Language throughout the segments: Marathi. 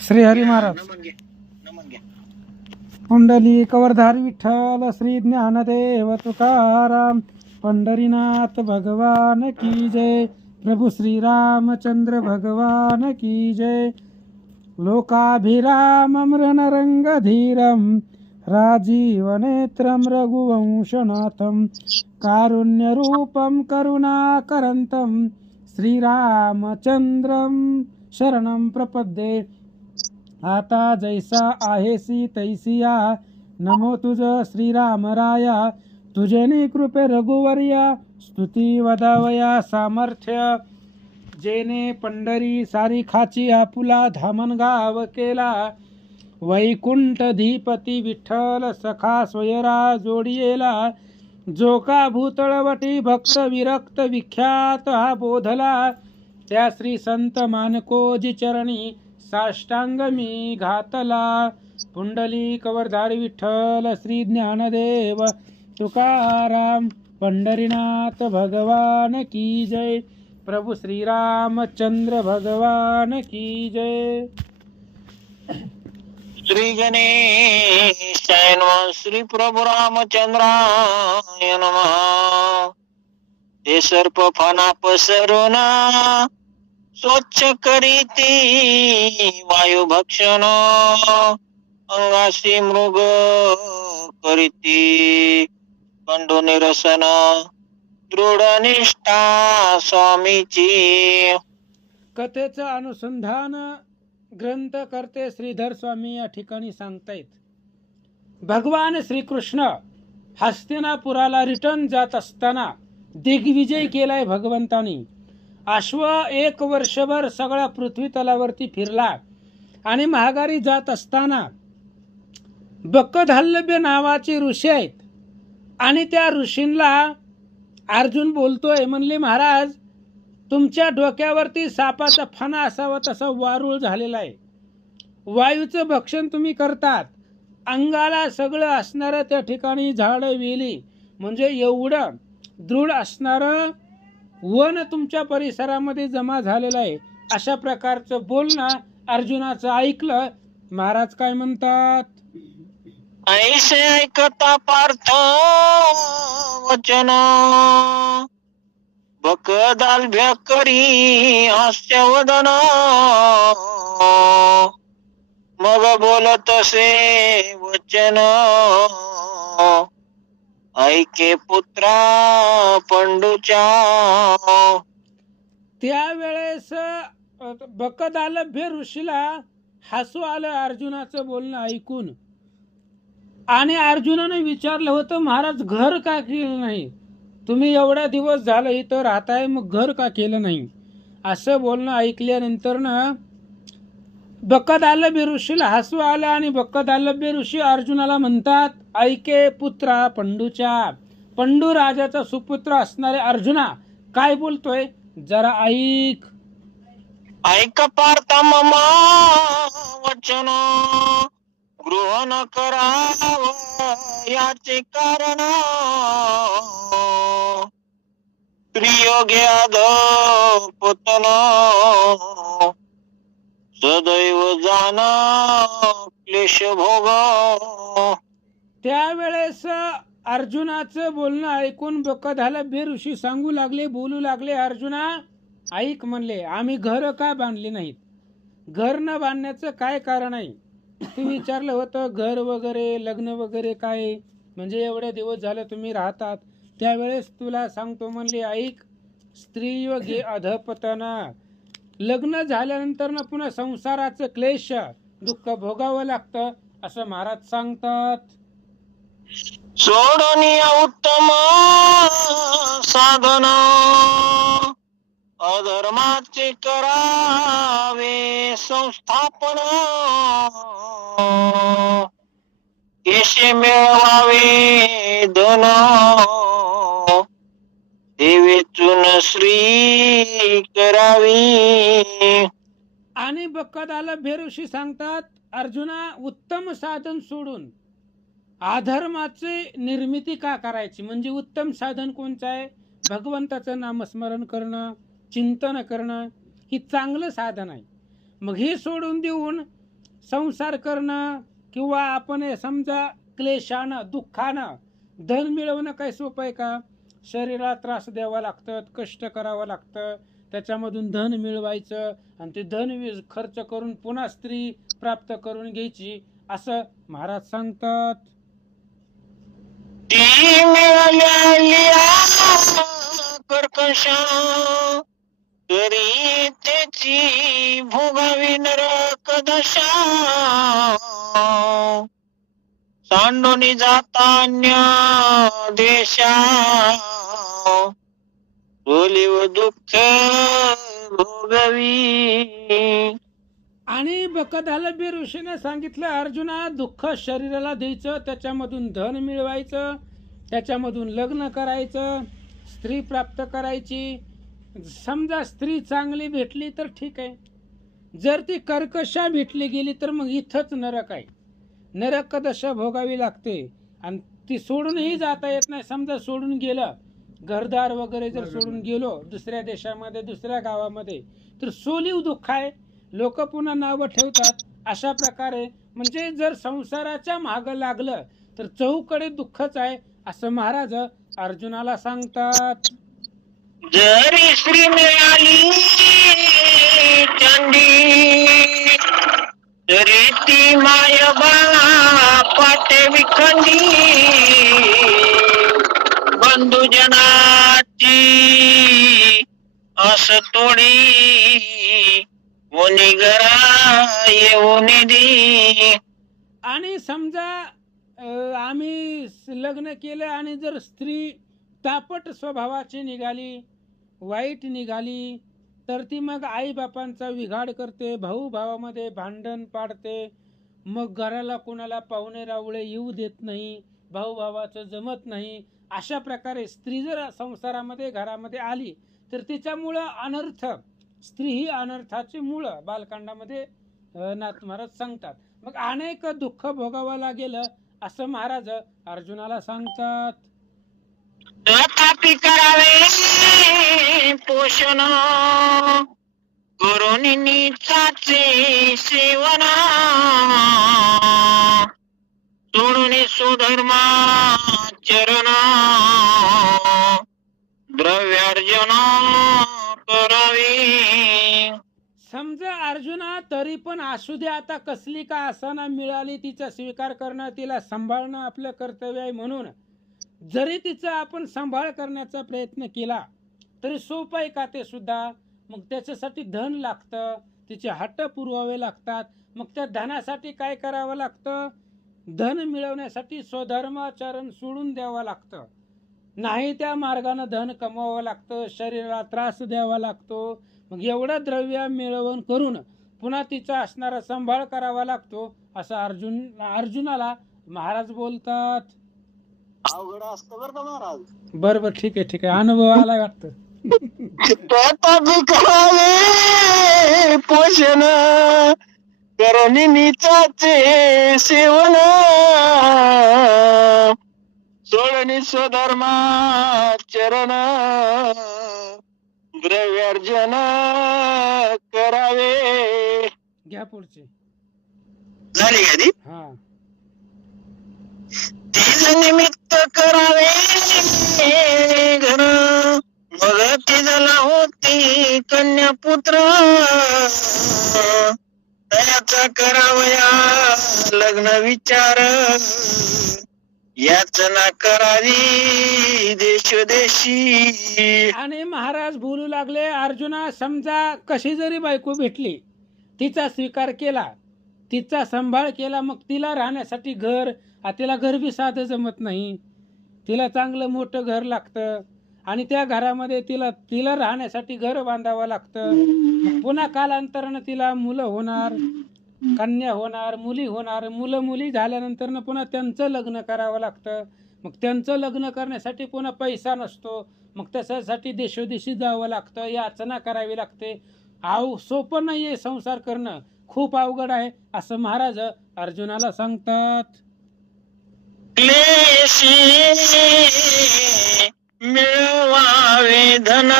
श्री हरी महाराज. कुंडली कवरधारी विठ्ठल श्री ज्ञानदेव तुकाराम पंढरीनाथ भगवान की जय. प्रभु श्री रामचंद्र भगवान की जय. लोकाभिरामं रणरंगधीरं राजीवनेत्रं रघुवंशनाथं कारुण्यरूपं करुणाकरन्तं श्रीरामचंद्रं शरणं प्रपद्ये. आता जैसा आहेसी तैसिया नमो तुझ श्रीरामराया. तुझेनी कृपे रघुवर्या स्तुती वदावया सामर्थ्य. जेने पंढरी सारी खाची आपुला धामन गाव केला. वैकुंठ धीपती विठ्ठल सखा स्वयरा जोडियेला. जो का भूतळवटी भक्त विरक्त विख्यात हा बोधला. त्या श्री संत मानकोजी चरणी साष्टांग मी घातला. पुंडली कवरधारी विठ्ठल श्री ज्ञानदेव तुकाराम पंढरीनाथ भगवान की जय. प्रभु श्री रामचंद्र भगवान की जय. श्री गणेशाय नमः. श्री प्रभु रामचंद्राय नमः. हे सर्प फणा पसरून स्वच्छ करीती वायू भक्षण. अंगाशी मृग करीती कंडो निरसन. दृढ निष्ठा स्वामीची. कथेचं अनुसंधान ग्रंथ करते श्रीधर स्वामी या ठिकाणी सांगतायत. भगवान श्रीकृष्ण हस्तिनापुराला रिटर्न जात असताना दिग्विजय केलाय भगवंतानी. अश्व 1 वर्षभर सगळ्या पृथ्वी तलावरती फिरला आणि महागारी जात असताना बकधाल्लभ्य नावाचे ऋषी आहेत आणि त्या ऋषींना अर्जुन बोलतोय, म्हणले महाराज तुमच्या डोक्यावरती सापाचा फणा असावा तसा वारूळ झालेला आहे. वायूचं भक्षण तुम्ही करतात. अंगाला सगळं असणारं त्या ठिकाणी झाडं वेली म्हणजे एवढं दृढ असणारं वन तुमच्या परिसरामध्ये जमा झालेलं आहे. अशा प्रकारचं बोलणं अर्जुनाचं ऐकलं. महाराज काय म्हणतात, ऐसे ऐकता पार्थ वचन. बकदाल्भ्य करी हास्यवदन. मग बोलतसे वचन. ऐके पुत्रा पंडूच्या. त्यावेळेस बकदालभ्य ऋषीला हसू आलं अर्जुनाचं बोलणं ऐकून. आणि अर्जुनाने विचारलं होतं, महाराज घर का केलं नाही? तुम्ही एवढा दिवस झालं इथं राहताय, मग घर का केलं नाही? असं बोलणं ऐकल्यानंतर ना बकदालभ्य ऋषीला हसू आलं आणि बकदालभ्य ऋषी अर्जुनाला म्हणतात, ऐके पुत्रा पंडूच्या. पंडू राजाचा सुपुत्र असणारे अर्जुना काय बोलतोय जरा ऐक. ऐक पार्थ मम वचन. गृह न कराव याचे कारण. प्रियोग्याध पुतन. सदैव जाना क्लेश भोग. त्यावेळेस अर्जुनाचं बोलणं ऐकून बकधालभ्य ऋषी सांगू लागले, बोलू लागले, अर्जुना ऐक म्हणले, आम्ही घर का बांधले नाहीत? घर न बांधण्याचं काय कारण आहे? तू विचारलं होतं घर वगैरे लग्न वगैरे काय, म्हणजे एवढे दिवस झाले तुम्ही राहतात. त्यावेळेस तुला सांगतो म्हणले, ऐक स्त्री व गे अधपतना. लग्न झाल्यानंतर ना पुन्हा संसाराचं क्लेश दुःख भोगावं लागतं असं महाराज सांगतात. सोडनिया उत्तम साधन. अधर्माचे करावे संस्थापन. केशे मिळवावे धन. देवेचून श्री करावी. आणि बकदालभ्य ऋषी सांगतात, अर्जुना उत्तम साधन सोडून अधर्माची निर्मिती का करायची? म्हणजे उत्तम साधन कोणचं आहे? भगवंताचं नामस्मरण करणं, चिंतन करणं ही चांगलं साधन आहे. मग हे सोडून देऊन संसार करणं किंवा आपण हे समजा क्लेशानं दुःखानं धन मिळवणं काही सोपं आहे का? शरीराला त्रास द्यावा लागतं, कष्ट करावं लागतं, त्याच्यामधून धन मिळवायचं आणि ते धन खर्च करून पुन्हा स्त्री प्राप्त करून घ्यायची असं महाराज सांगतात. ती मिळालेली कर्कश तरी त्याची भोगावी नरक दशा. सांडोनी जाता अन्य देशा बोलीव दुःख भोगवी. आणि बकधालबी ऋषीने सांगितलं, अर्जुना दुःख शरीराला द्यायचं, त्याच्यामधून धन मिळवायचं, त्याच्यामधून लग्न करायचं, स्त्री प्राप्त करायची. समजा स्त्री चांगली भेटली तर ठीक आहे, जर ती कर्कशा भेटली गेली तर मग इथंच नरक आहे, नरक दशा भोगावी लागते आणि ती सोडूनही जाता येत नाही. समजा सोडून गेलं, घरदार वगैरे जर सोडून गेलो दुसऱ्या देशामध्ये दुसऱ्या गावामध्ये तर सोलीव दुःख आहे, लोक पुन्हा नावं ठेवतात. अशा प्रकारे म्हणजे जर संसाराच्या मागं लागलं तर चहूकडे दुःखच आहे असं महाराज अर्जुनाला सांगतात. जरी स्त्री मिळाली चंडी तरी ती माय बापाटे विखंडी. बंधुजनाची अस तोडी मुनी घरा येऊन दी. आणि समजा आम्ही लग्न केलं आणि जर स्त्री तापट स्वभावाची निघाली, वाईट निघाली तर ती मग आई बापांचा विघाड करते, भाऊ भावामध्ये भांडण पाडते, मग घराला कोणाला पाहुणे रावळे येऊ देत नाही, भाऊ भावाचं जमत नाही. अशा प्रकारे स्त्री जर संसारामध्ये घरामध्ये आली तर तिच्यामुळं अनर्थ, स्त्री ही अनर्थाची मुळं बालकांडामध्ये नाथ महाराज सांगतात. मग अनेक दुःख भोगावं लागेल असं महाराज अर्जुनाला सांगतात. तथापि करावे पोषण करून नीचाचे सेवन. सोडून स्वधर्माचरण द्रव्यार्जन करावे. समजा अर्जुना तरी पण असू दे, आता कसली का आसाना मिळाली तिचा स्वीकार करणं, तिला सांभाळणं आपलं कर्तव्य आहे. म्हणून जरी तिचा आपण सांभाळ करण्याचा प्रयत्न केला तरी सोपं आहे का ते सुद्धा? मग त्याच्यासाठी धन लागतं, तिचे हट्ट पुरवावे लागतात. मग त्या धनासाठी काय करावं लागतं? धन मिळवण्यासाठी स्वधर्माचरण सोडून द्यावं लागतं, नाही त्या मार्गाने धन कमवावं लागतं, शरीराला त्रास द्यावा लागतो. मग एवढं द्रव्य मिळवून करून पुन्हा तिचा असणारा सांभाळ करावा लागतो असं अर्जुनाला महाराज बोलतात. अवघड असतं बरं का महाराज. बरोबर, ठीक आहे ठीक आहे, अनुभव आला वाटतं. तथापि करावे पोषण करून नीचाचे सेवन. सोडणी स्वधर्माचरण द्रव्यार्जन करावे. घ्या पुढचे. झाली का ती? हा. तीच निमित्त करावे घर मग ती झाला होती कन्यापुत्र. त्याचा करावया लग्न विचार याचना करावी देशोदेशी. आणि महाराज बोलू लागले, अर्जुना समजा कशी जरी बायको भेटली, तिचा स्वीकार केला, तिचा सांभाळ केला, मग तिला राहण्यासाठी घर, तिला घर बी साधं जमत नाही, तिला चांगलं मोठं घर लागतं आणि त्या घरामध्ये तिला राहण्यासाठी घर बांधावं लागतं. पुन्हा कालांतरानं तिला मुलं होणार, कन्या होणार, मुली होणार, मुलं मुली झाल्यानंतर पुन्हा त्यांचं लग्न करावं लागतं. मग त्यांचं लग्न करण्यासाठी पुन्हा पैसा नसतो, मग त्याच्यासाठी देशोदेशी जावं लागतं, याचना करावी लागते. सोपं नाही आहे संसार करणं, खूप अवघड आहे असं महाराज अर्जुनाला सांगतात. क्लेशी मिळवावे धन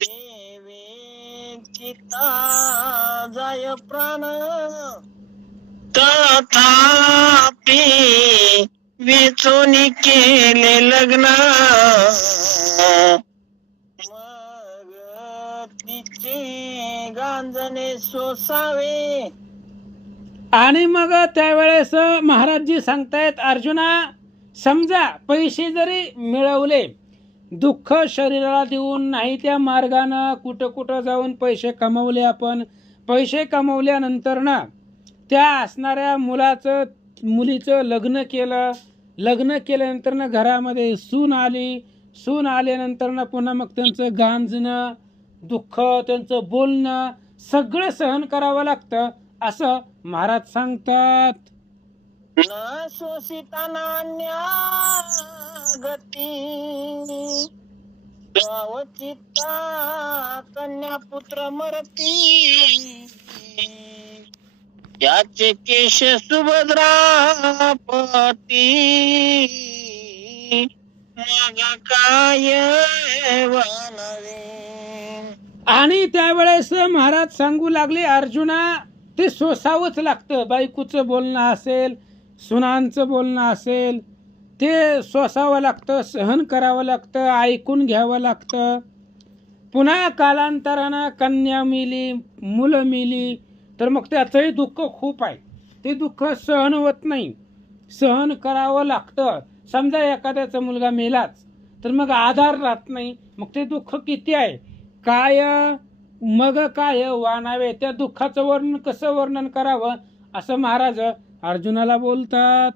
देवे चिता जाय प्राण तथापि वेचोनी केले लग्न मग तिचे गांजणे सोसावे. आणि मग त्यावेळेस महाराजजी सांगतायत अर्जुना, समजा पैसे जरी मिळवले, दुःख शरीराला देऊन नाही त्या मार्गानं कुठं कुठं जाऊन पैसे कमवले, आपण पैसे कमवल्यानंतर ना त्या असणाऱ्या मुलीचं लग्न केलं, लग्न केल्यानंतर ना घरामध्ये सून आली, सून आल्यानंतर ना पुन्हा मग त्यांचं गांजणं, दुःख, त्यांचं बोलणं सगळं सहन करावं लागतं असं महाराज सांगतात. न शोषिता नान्या गती चित्ता कन्या पुत्र मरती याचे केश सुभद्रा पती मग काय वानवे. आणि त्यावेळेस महाराज सांगू लागले अर्जुना, ते सोसावंच लागतं. बायकोचं बोलणं असेल, सुनांचं बोलणं असेल, ते सोसावं लागतं, सहन करावं लागतं, ऐकून घ्यावं लागतं. पुन्हा कालांतरानं कन्या मिली, मुलं मिली, तर मग त्याचंही दुःख खूप आहे. ते दुःख सहन होत नाही, सहन करावं लागतं. समजा एखाद्याचा मुलगा मेलाच तर मग आधार राहत नाही, मग ते दुःख किती आहे, काय मग काय वानावे. त्या दुःखाचं कसं वर्णन करावं असं महाराज अर्जुनाला बोलतात.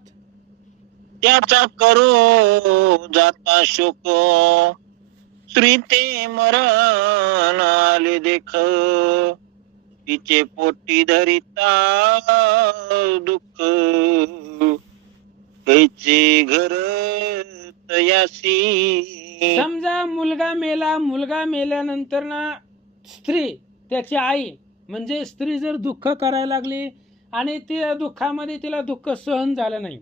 त्याचा करो जाता शोक स्त्री ते मरण आले देख तिचे पोटी धरिता दुःख कैचे घर तयासी. समजा मुलगा मेला, मुलगा मेल्यानंतर ना स्त्री, त्याची आई म्हणजे स्त्री जर दुःख करायला लागली आणि त्या दुःखामध्ये तिला दुःख सहन झालं नाही,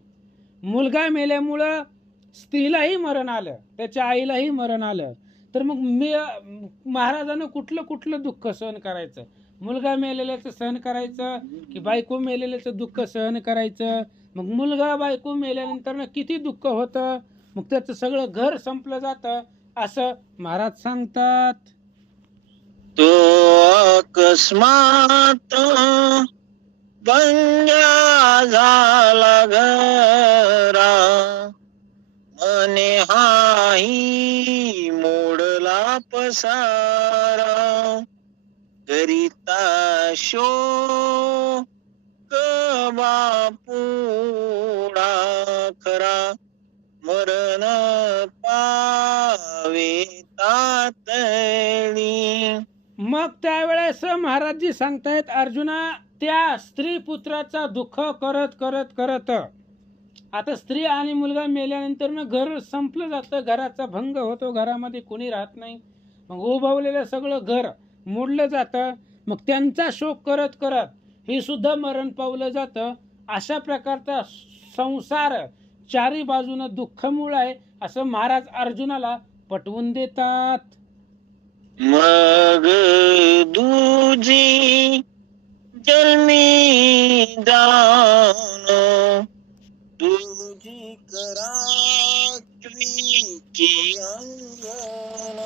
मुलगा मेल्यामुळं स्त्रीलाही मरण आलं, त्याच्या आईलाही मरण आलं, तर मग महाराजानं कुठलं कुठलं दुःख सहन करायचं? मुलगा मेलेल्याचं सहन करायचं की बायको मेलेल्याचं दुःख सहन करायचं? मग मुलगा बायको मेल्यानंतर ना किती दुःख होतं, मग त्याचं सगळं घर संपलं जातं असं महाराज सांगतात. तो अकस्मात बंग्या झाला घरा मने हाही मोडला पसारा करिता शोक बापुडा खरा मरण पावे तातडी. मग त्यावेळेस महाराजजी सांगतायत अर्जुना, त्या स्त्री पुत्राचा दुःख करत करत करत आता स्त्री आणि मुलगा मेल्यानंतर ना घर संपलं जातं, घराचा भंग होतो, घरामध्ये कोणी राहत नाही, मग उभवलेलं सगळं घर मोडलं जातं. मग त्यांचा शोक करत करत हे सुद्धा मरण पावलं जातं. अशा प्रकारचा संसार चारी बाजूनं दुःखमूळ आहे असं महाराज अर्जुनाला पटवून देतात. मग दुजी जन्मी दान तुझी कराची अंगण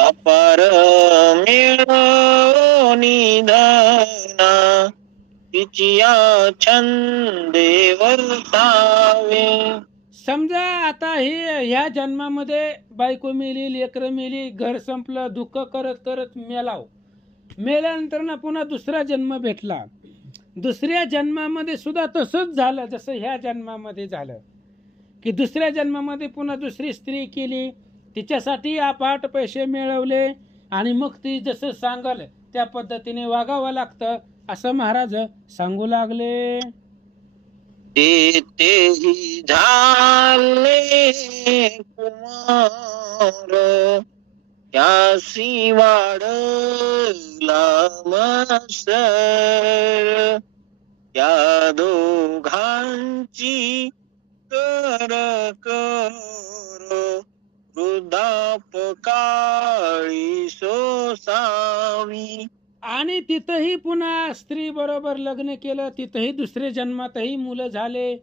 अपार मिळो निधाना तिचिया छंदे वर्तावे. समजा आता ह्या जन्मामध्ये बायको मेली, लेकरं मेली, घर संपलं, दुःख करत करत मेल्यानंतर ना पुन्हा दुसरा जन्म भेटला. दुसऱ्या जन्मामध्ये सुद्धा तसंच झालं जसं ह्या जन्मामध्ये झालं, की दुसऱ्या जन्मामध्ये पुन्हा दुसरी स्त्री केली, तिच्यासाठी अपाट पैसे मिळवले आणि मग ती जसं सांगल त्या पद्धतीने वागावं लागतं असं महाराज सांगू लागले. तेही झाले कुमार त्यासी वाढला मत्सर त्या दोघांची कर वृद्धापकाळी सोसावी. आणि तिथंही पुन्हा स्त्री बरोबर लग्न केलं, तिथंही दुसरे जन्मातही मुलं झाले.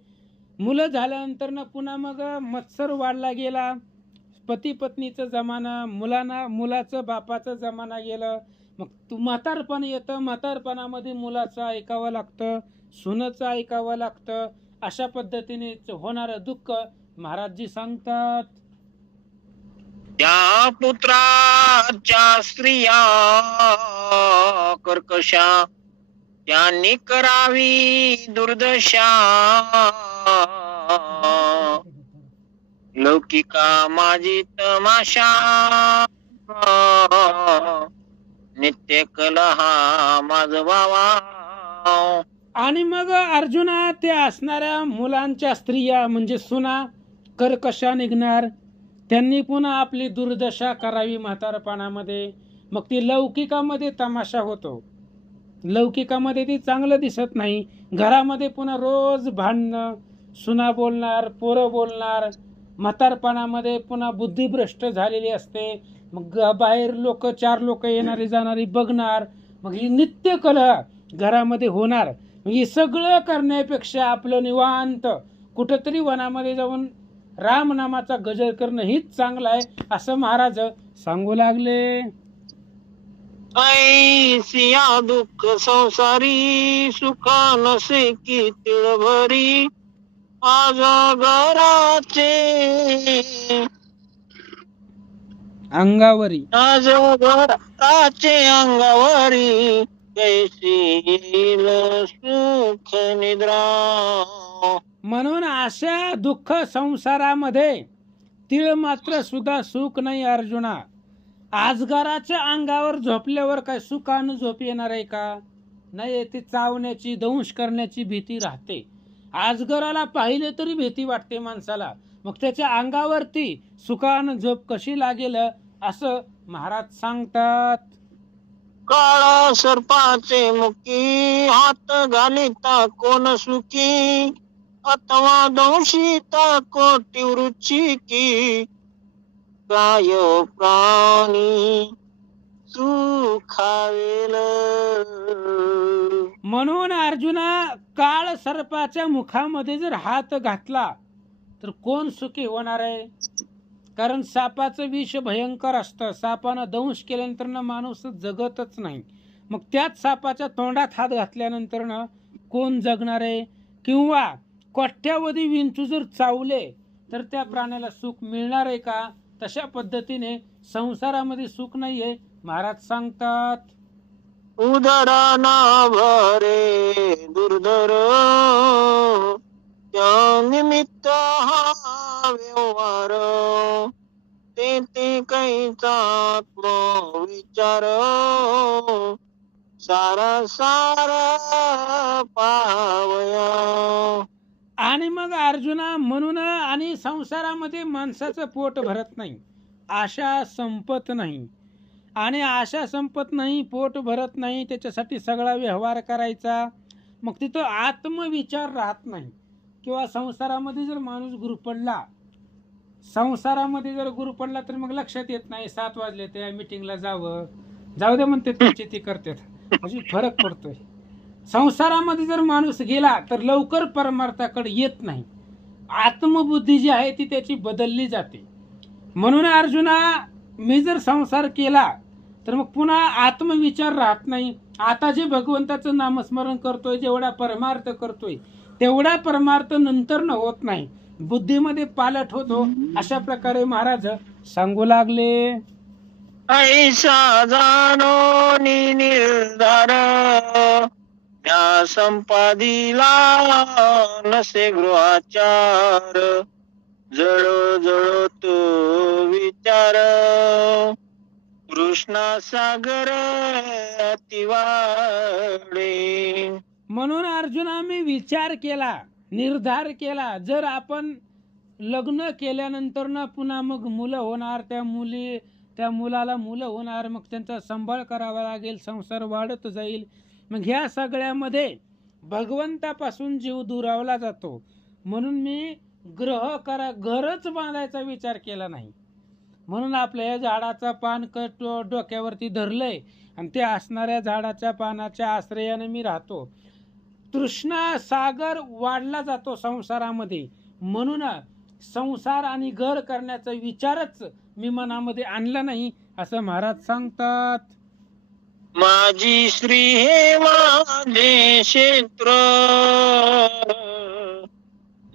मुलं झाल्यानंतर ना पुन्हा मग मत्सर वाढला गेला. पती पत्नीचं जमाना, मुलाचं बापाचं जमाना गेलं. मग तू म्हातारपण येतं, म्हातारपणामध्ये मुलाचं ऐकावं लागतं, सुनेचं ऐकावं लागतं. अशा पद्धतीने होणारं दुःख महाराजजी सांगतात. त्या पुत्राच्या स्त्रिया कर्कशा, त्यांनी करावी दुर्दशा. लौकिका माझी तमाशा, नित्य कलहा माझ वावा. आणि मग अर्जुना ते असणाऱ्या मुलांच्या स्त्रिया म्हणजे सुना कर्कशा निघणार. त्यांनी पुन्हा आपली दुर्दशा करावी म्हातारपणामध्ये. मग ती लौकिकामध्ये तमाशा होतो, लौकिकामध्ये ती चांगलं दिसत नाही. घरामध्ये पुन्हा रोज भांडणं, सुना बोलणार, पोरं बोलणार. म्हातारपणामध्ये पुन्हा बुद्धिभ्रष्ट झालेली असते. मग बाहेर चार लोक येणारी जाणारी बघणार. मग ही नित्य कलह घरामध्ये होणार. मग हे सगळं करण्यापेक्षा आपलं निवांत कुठंतरी वनामध्ये जाऊन रामनामाचा गजर करणं हीच चांगलं आहे, असं महाराज सांगू लागले. ऐसिया दुःख संसारी, सुखा नसे की तिळभरी. आज घराचे अंगावरी, आज घराचे अंगावरी, कैसी सुख निद्रा. म्हणून अशा दुःख संसारामध्ये तिळ मात्र सुद्धा सुख नाही अर्जुना. आजगाराच्या अंगावर झोपल्यावर काय सुखानं झोप येणार आहे का? नाही, ती चावण्याची, दंश करण्याची भीती राहते. आजगराला पाहिले तरी भीती वाटते माणसाला. मग त्याच्या अंगावरती सुखानं झोप कशी लागेल असं महाराज सांगतात. काळा सर्पाचे मुखी, हात घालिता कोण सुखी. अथवा दंशिता कोटी वृची की. काय प्राणी सुखावेल. म्हणून अर्जुना, काळ सर्पाच्या मुखामध्ये जर हात घातला तर कोण सुखी होणार आहे? कारण सापाचं विष भयंकर असतं. सापानं दंश केल्यानंतर माणूस जगतच नाही. मग त्याच सापाच्या तोंडात हात घातल्यानंतर कोण जगणार आहे? किंवा कोट्यावधी विंचू जर चावले तर त्या प्राण्याला सुख मिळणार आहे का? तशा पद्धतीने संसारामध्ये सुख नाहीये, महाराज सांगतात. उदरा ना भरे दुर्धर, त्या निमित्त हा व्यवहार. ते कैचा विचार, सारा सारा पावया. आणि मग अर्जुना, म्हणून आणि संसारामध्ये माणसाचं पोट भरत नाही, आशा संपत नाही. आणि आशा संपत नाही, पोट भरत नाही, त्याच्यासाठी सगळा व्यवहार करायचा. मग तिथं आत्मविचार राहत नाही. किंवा संसारामध्ये जर माणूस गुरपडला, तर मग लक्षात येत नाही 7 वाजले त्या मीटिंगला जाऊ दे म्हणते, त्यांची ती करतात. म्हणजे फरक पडतोय. संसारामध्ये जर माणूस गेला तर लवकर परमार्थाकडे येत नाही. आत्मबुद्धी जी आहे ती त्याची बदलली जाते. म्हणून अर्जुना, मी जर संसार केला तर मग पुन्हा आत्मविचार राहत नाही. आता जे भगवंताचं नामस्मरण करतोय, जेवढा परमार्थ करतोय, तेवढा परमार्थ नंतर न होत नाही, बुद्धीमध्ये पालट होतो. अशा प्रकारे महाराज सांगू लागले. ऐसा जाणो निर्धार, त्या संपादिला नसे गृहाचार. जळो जळो तो विचार, कृष्णा सागर अतिवाडे. म्हणून अर्जुना, मी विचार केला, निर्धार केला. जर आपण लग्न केल्यानंतर पुन्हा मग मुलं होणार, त्या मुलाला मुलं होणार, मग त्यांचा सांभाळ करावा लागेल, संसार वाढत जाईल. मग ह्या सगळ्यामध्ये भगवंतापासून जीव दुरावला जातो. म्हणून मी घरच बांधायचा विचार केला नाही. म्हणून आपल्या या झाडाचा पान डोक्यावरती धरलंय आणि त्या असणाऱ्या झाडाच्या पानाच्या आश्रयाने मी राहतो. तृष्णा सागर वाढला जातो संसारामध्ये, म्हणून संसार आणि घर करण्याचा विचारच मी मनामध्ये आणला नाही असं महाराज सांगतात. माझी स्त्री हे माझे क्षेत्र,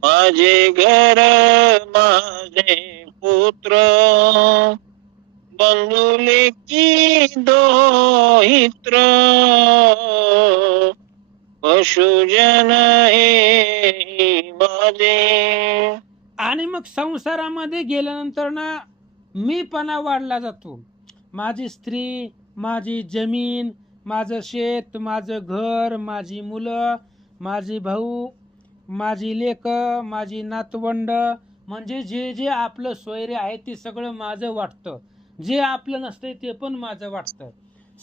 माझे घर माझे पुत्र, बंधुले की दोहित्र, पशुजन हे माझे. आणि मग संसारामध्ये गेल्यानंतर ना मीपणा वाढला जातो. माझी स्त्री, माझी जमीन, माझं शेत, माझं घर, माझी मुलं, माझी भाऊ, माझी लेक, माझी नातवंड, म्हणजे जे जे आपलं सोयरे आहे ते सगळं माझं वाटतं. जे आपलं नसतंय ते पण माझं वाटतं.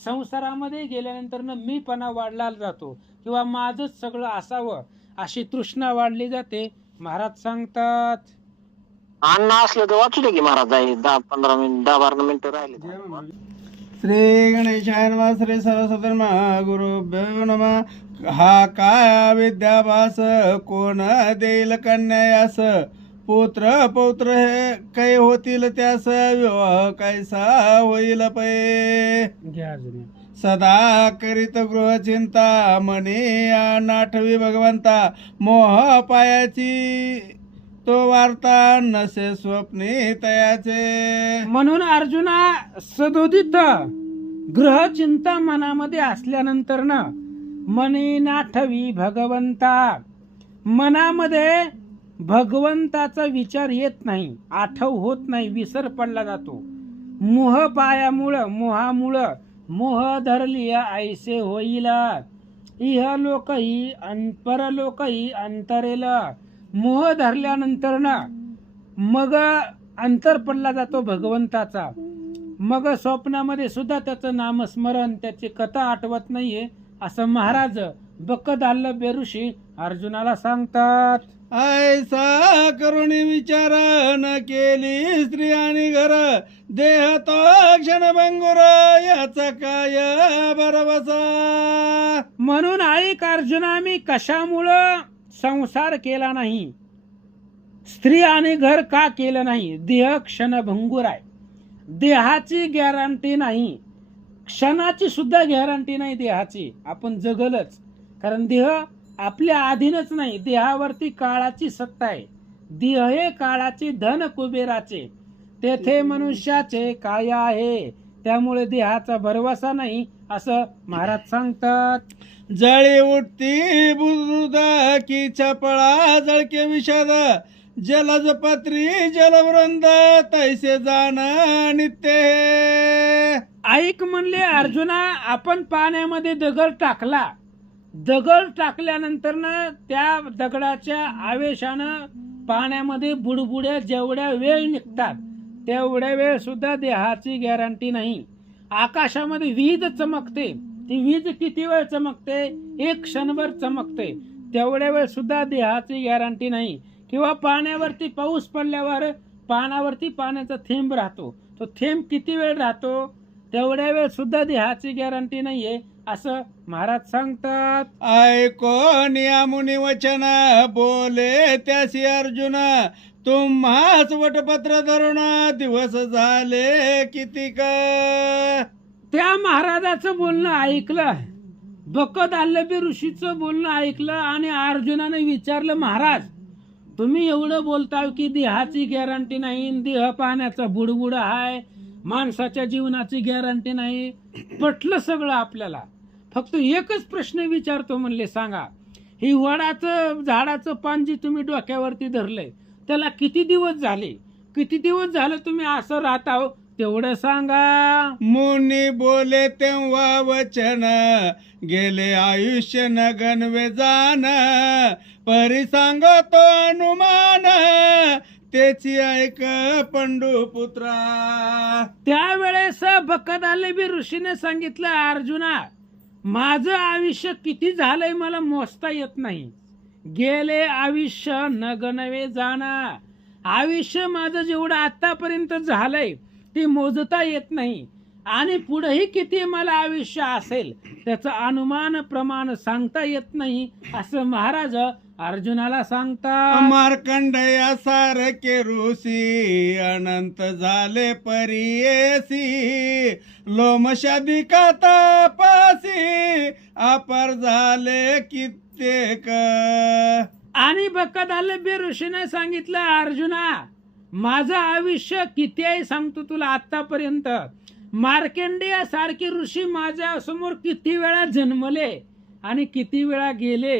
संसारामध्ये गेल्यानंतर ना मीपणा वाढला जातो किंवा माझंच सगळं असावं अशी तृष्णा वाढली जाते. महाराज सांगतात. अन्न असलं तर वाचू दे की महाराज, 10-15 मिनिट 10-12 मिनिटं राहिले. श्री गणेशाय नमः. श्री सरस्वती नमः. गुरुभ्यो नमः. हा काय विद्याभास, कोण देईल कन्यायास, पुत्र पौत्र हे काही होतील त्यास, विवाह कैसा होईल पै. घ्या अजून. सदा करीत गृह चिंता, मनी नाठवी भगवंता, मोह पायाची तो वार्ता, नसे स्वप्ने तयाचे. म्हणून अर्जुना, सदोदित ग्रह चिंता मनामध्ये असल्यानंतर ना मनी नाठवी भगवंता, मनामध्ये भगवंताचा विचार येत नाही, आठव होत नाही, विसर पडला जातो. मोह पायामुळं, मोहामुळं, मोह धरली ऐसे होईल, इह लोकही परलोकही अंतरेल. मोह धरल्यानंतर ना मग अंतर पडला जातो भगवंताचा. मग स्वप्नामध्ये सुद्धा त्याचं नामस्मरण, त्याची कथा आठवत नाहीये असं महाराज बकदाल्ल बेऋषी अर्जुनाला सांगतात. ऐसा करुणी विचार न केली स्त्री आणि घर, देह तो क्षणभंगुर याचा काय बरबसा. म्हणून ऐक अर्जुना, मी कशामुळं संसार केला नाही, स्त्री आणि घर का केलं नाही. देह क्षणभंगुर आहे, देहाची गॅरंटी नाही, क्षणाची सुद्धा गॅरंटी नाही देहाची. आपण जगलच, कारण देह आपल्या अधीनच नाही, देहावरती काळाची सत्ता आहे. देह हे काळाचे धन कुबेराचे, तेथे मनुष्याचे काय आहे, त्यामुळे देहाचा भरवसा नाही असं महाराज सांगतात. जळी उठती बुरुद की चपळा, जळके विषाद, जलज पत्री जलवृंद, तैसे जाण नित्य. ऐक म्हणले अर्जुना, आपण पाण्यामध्ये दगड टाकला, दगड टाकल्यानंतर ना त्या दगडाच्या आवेशानं पाण्यामध्ये बुडबुड्या जेवढ्या वेळ निघतात तेवढ्या वेळ सुद्धा देहाची गॅरंटी नाही. आकाशामध्ये वीज चमकते, ती वीज किती वेळ चमकते, एक क्षणभर चमकते, तेवढ्या वेळ सुद्धा देहाची गॅरंटी नाही. किंवा पाण्यावरती पाऊस पडल्यावर पानावरती पाण्याचा थेंब राहतो, तो थेंब किती वेळ राहतो, तेवढ्या वेळ सुद्धा देहाची गॅरंटी नाहीये असं महाराज सांगतात. ऐको नियामुनी वचन, बोले त्यासी अर्जुन, तुम्हाच वटपत्र धरून दिवस झाले कितीक. त्या महाराजाचं बोलणं ऐकलं, बकदाल्ल ऋषीचं बोलणं ऐकलं आणि अर्जुनाने विचारलं, महाराज तुम्ही एवढं बोलताय की देहाची गॅरंटी नाही, देह पाण्याचा बुडबुड आहे, माणसाच्या जीवनाची गॅरंटी नाही. पटलं सगळं आपल्याला, फक्त एकच प्रश्न विचारतो म्हणले, सांगा ही वडाचं झाडाचं पान जे तुम्ही डोक्यावरती धरलंय त्याला किती दिवस झाले, किती दिवस झालं तुम्ही असं राहता हो, तेवढं सांगा. मुनी बोले तेव्हा वचन, गेले आयुष्य न गणवे जाण, परी सांगतो अनुमान, त्याची ऐक पंडू पुत्रा. त्यावेळेस बकदाल्ल ऋषीने सांगितलं, अर्जुना माझं आयुष्य किती झालंय मला मोजता येत नाही. गेले आयुष्य न गणवे जाणं, आयुष्य माझं जेवढं आतापर्यंत झालंय ते मोजता येत नाही. आणि पुढेही किती मला आयुष्य असेल त्याचं अनुमान प्रमाण सांगता येत नाही असं महाराज अर्जुनाला सांगतात. मार्कंडया सारखे ऋषी अनंत झाले परियेसी, लोमशाधिका तापासी अपर झाले कित्येक. आणि बकादालभ्य ऋषीने सांगितलं, अर्जुना माझं आयुष्य किती आहे सांगतो तुला. आतापर्यंत मार्कंडेय सारखे ऋषी माझ्या समोर किती वेळा जन्मले आणि किती वेळा गेले.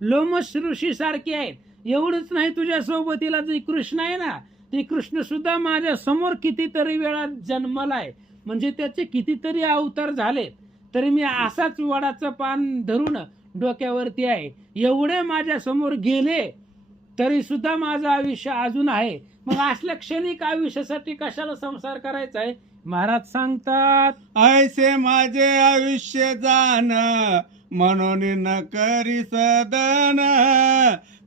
लोमश ऋषी सारखे आहेत. एवढंच नाही, तुझ्या सोबतीला जे कृष्ण आहे ना, ते कृष्ण सुद्धा माझ्या समोर कितीतरी वेळा जन्मलाय. म्हणजे त्याचे कितीतरी अवतार झाले, तरी मी असाच वडाचं पान धरून डोक्यावरती आहे. एवढे माझ्या समोर गेले तरी सुद्धा माझं आयुष्य अजून आहे. मग असल्या क्षणिक आयुष्यासाठी कशाला संसार करायचा आहे. महाराज सांगतात, ऐसे माझे आयुष्य जाण, म्हणून न करी सदन,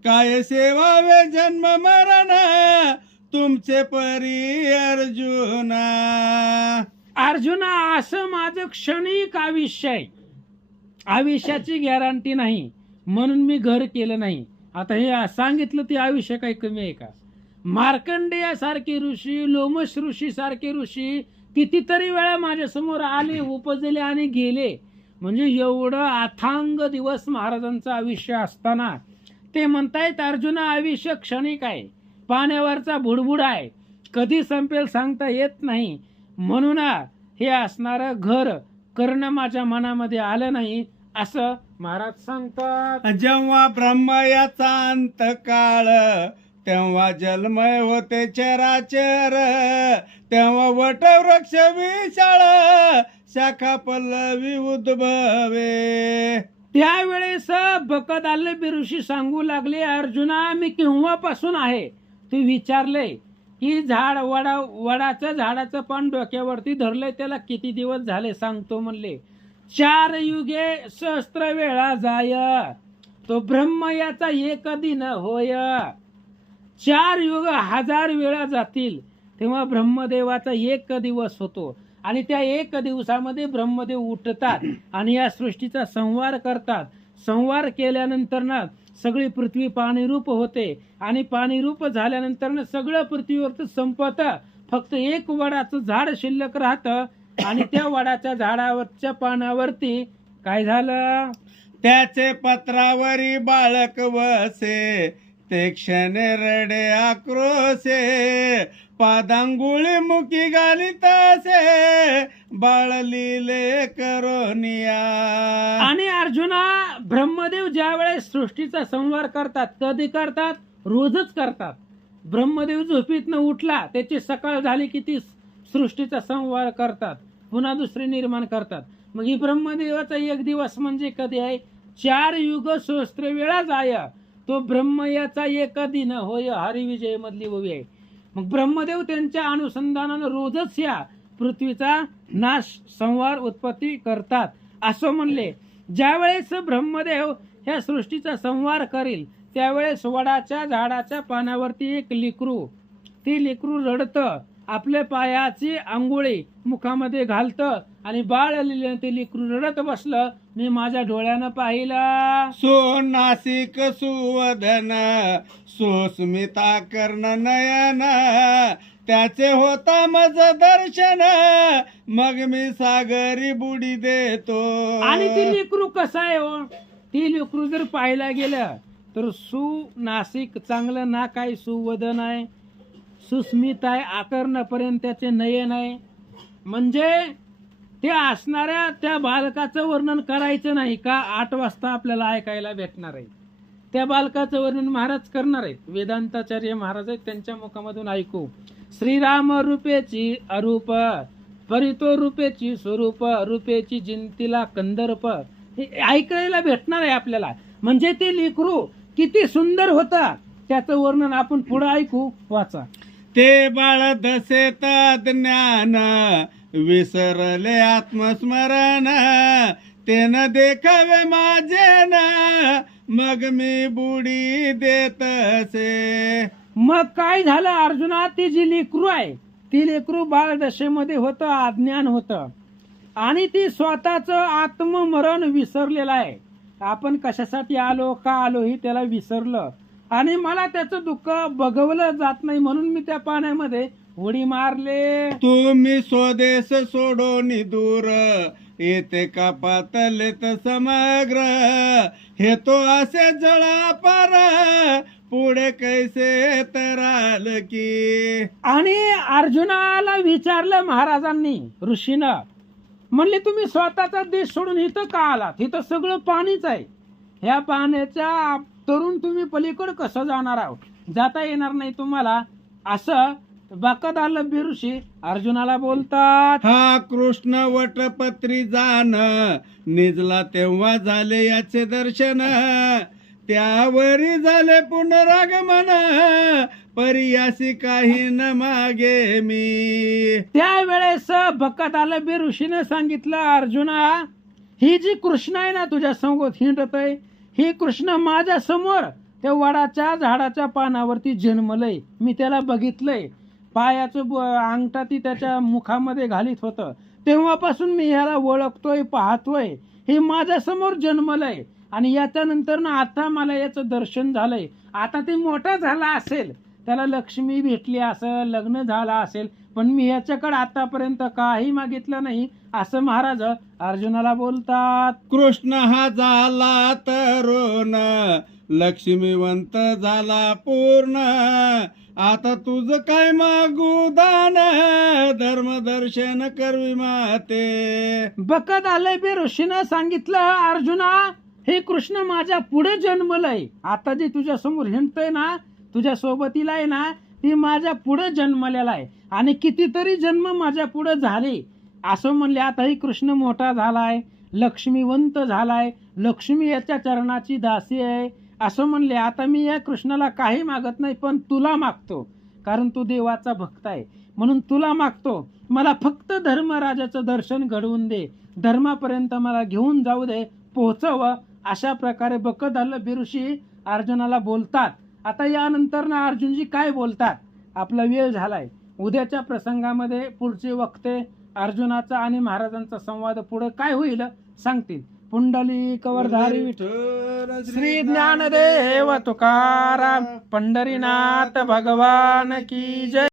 काय सेवावे जन्म मरण, तुमचे परी अर्जुना. अर्जुना असं माझं क्षणिक आयुष्य आहे, आयुष्याची गॅरंटी नाही, म्हणून मी घर केलं नाही. आता हे सांगितलं ते आयुष्य काही कमी आहे का. मार्कंडेय सारखे ऋषी, लोमश ऋषी सारखे ऋषी कितीतरी वेळा माझ्या समोर आले, उपजले आणि गेले. म्हणजे एवढं अथांग दिवस महाराजांचं आयुष्य असताना ते म्हणतायत, अर्जुना आयुष्य क्षणिक आहे, पाण्यावरचा बुडबुड आहे, कधी संपेल सांगता येत नाही. म्हणून हे असणारं घर करणं माझ्या मनामध्ये आलं नाही असं महाराज सांगतात. जेव्हा ब्रह्म याचा अंत काळ, तेव्हा जलमय होते चराचर, तेव्हा वटवृक्ष विशाळ, शाखा पल्लवी उद्भवे. त्यावेळेस बकादालभ्य ऋषी सांगू लागले, अर्जुना मी केव्हापासून आहे. तू विचारले की वडाचं झाडाचं पान डोक्यावरती धरलंय त्याला किती दिवस झाले सांगतो म्हणले. 4 युगे सहस्त्र वेळा जाय, तो ब्रह्म याचा एक दिन होय. 4 युग 1000 वेळा जातील तेव्हा ब्रह्मदेवाचा एक दिवस होतो. आणि त्या एक दिवसामध्ये ब्रह्मदेव उठतात आणि या सृष्टीचा संहार करतात. संहार केल्यानंतर ना सगळी पृथ्वी पाणीरूप होते आणि पाणीरूप झाल्यानंतर ना सगळं पृथ्वीवरचं संपतं. फक्त एक वडाचं झाड शिल्लक राहतं आणि त्या वडाच्या झाडावरच्या पानावरती काय झालं, त्याचे पत्रावरी बाळक वसे, ते क्षणे रडे आक्रोशे, पादांगुळी मुखी घालीत असे, बाळ लिले करोनिया. आणि अर्जुना ब्रह्मदेव ज्या वेळेस सृष्टीचा संहार करतात, कधी करतात, रोजच करतात. ब्रह्मदेव झोपीतनं उठला त्याची सकाळ झाली की ती सृष्टीचा संहार करतात, पुन्हा दुसरी निर्माण करतात. मग ही ब्रह्मदेवाचा एक दिवस म्हणजे कधी आहे, 4 युग सहस्त्र वेळा जाय, तो ब्रह्म याचा एक दिन होय. हरिविजय मधली ओवी आहे. मग ब्रह्मदेव त्यांच्या अनुसंधानानं रोजच या पृथ्वीचा नाश संहार उत्पत्ती करतात असं म्हणले. ज्यावेळेस ब्रह्मदेव ह्या सृष्टीचा संहार करील त्यावेळेस वडाच्या झाडाच्या पानावरती एक लेकरू, ती लेकरू रडतं, आपल्या पायाची आंघोळी मुखामध्ये घालतं आणि बाळ लिहिलं ते लेकरू रडत बसलं. मी माझ्या डोळ्यानं पाहिलं. सो नासिक सुवदन, सुस्मिता कर्ण नयन, त्याचे होता मज दर्शन, मग मी सागरी बुडी देतो. आणि ती लेकरू कसं आहे हो, ती लेकरू जर पाहायला गेलं तर सुनासिक चांगलं नाक आहे, सुवदन आहे, सुस्मित आहे, आकर्णपर्यंत त्याचे नयन आहे. म्हणजे ते असणाऱ्या त्या बालकाचं वर्णन करायचं नाही का. 8 वाजता आपल्याला ऐकायला भेटणार आहे. त्या बालकाचं वर्णन महाराज करणार आहेत, वेदांताचार्य महाराज आहेत, त्यांच्या मुखामधून ऐकू. श्रीराम रूपेची अरूप, परितो रूपेची स्वरूप, रूपेची जिंतीला कंदर्प, हे ऐकायला भेटणार आहे आपल्याला. म्हणजे ते लेकरू किती सुंदर होता त्याचं वर्णन आपण पुढे ऐकू, वाचा. ते बाळ दसे ज्ञान, विसरले आत्मस्मरण, ते न देखावे माझे न, मग मी बुडी देत असे. मग काय झालं अर्जुना, ती जी लेकरू आहे ती लेकरू बाळ दशेमध्ये होतं, अज्ञान होतं आणि ती स्वतःच आत्ममरण विसरलेलं आहे. आपण कशासाठी आलो, का आलो हे त्याला विसरलं आणि मला त्याचं दुःख बघवलं जात नाही म्हणून मी त्या पाण्यामध्ये उडी मारले. तुम्ही स्वदेश सोडून दूर येते का पातलेत समग्र, हे तो असे जळा पार पुढे कैसे तराल की. आणि अर्जुनाला विचारलं महाराजांनी, ऋषीनं म्हणले तुम्ही स्वतःचा देश सोडून इथं का आलात, इथं सगळं पाणीच आहे, ह्या पाण्याच्या तरुण तुम्ही पलीकडे कसं जाणार आहोत, जाता येणार नाही तुम्हाला, असं बकादलभ्य ऋषी अर्जुनाला बोलतात. हा कृष्ण वटपत्री जाण निजला तेव्हा झाले याचे दर्शन, त्यावरी झाले पुनरागमन परियासी काही न मागे मी. त्यावेळेस बकादलभ्य ऋषीने सांगितलं, अर्जुना ही जी कृष्ण आहे ना तुझ्या संगत हिंडत आहे, ही कृष्ण माझ्या समोर त्या वडाच्या झाडाच्या पानावरती जन्मलंय, मी त्याला बघितलंय, पायाचं अंगठा ती त्याच्या मुखामध्ये घालीत होतं, तेव्हापासून मी ह्याला ओळखतोय, पाहतोय, हे माझ्या समोर जन्मलंय आणि याच्यानंतर ना आता मला याचं दर्शन झालंय. आता ते मोठा झाला असेल, त्याला लक्ष्मी भेटली असेल, लग्न झालं असेल, पण मी याच्याकडे आतापर्यंत काही मागितलं नाही, असं महाराज अर्जुनाला बोलतात. कृष्ण हा झाला तरुण लक्ष्मीवंत झाला पूर्ण, आता तुझ काय मागू दान धर्मदर्शन करवी माते. बकादलभ्य ऋषीनं सांगितलं, अर्जुना हे कृष्ण माझ्या पुढे जन्मलंय, आता जे तुझ्या समोर हिंडतोय ना, तुझ्या सोबतीला आहे ना, ती माझ्या पुढे जन्मलेला आहे आणि कितीतरी जन्म माझ्या पुढे झाले, असं म्हणले. आताही कृष्ण मोठा झालाय, लक्ष्मीवंत झालाय, लक्ष्मी याच्या चरणाची दासी आहे, असं म्हणले. आता मी या कृष्णाला काही मागत नाही, पण तुला मागतो, कारण तू देवाचा भक्त आहे म्हणून तुला मागतो, मला फक्त धर्मराजाचं दर्शन घडवून दे, धर्मापर्यंत मला घेऊन जाऊ दे, पोहोचव. अशा प्रकारे बकादलभ्य ऋषी अर्जुनाला बोलतात. आता यानंतर ना अर्जुनजी काय बोलतात, आपला वेळ झालाय. उद्याच्या प्रसंगामध्ये पुढचे वक्ते अर्जुनाचा आणि महाराजांचा संवाद पुढे काय होईल सांगतील. पुंडलिक वरधारी विठ्ठल श्री ज्ञानदेव तुकाराम पंढरीनाथ भगवान की जय.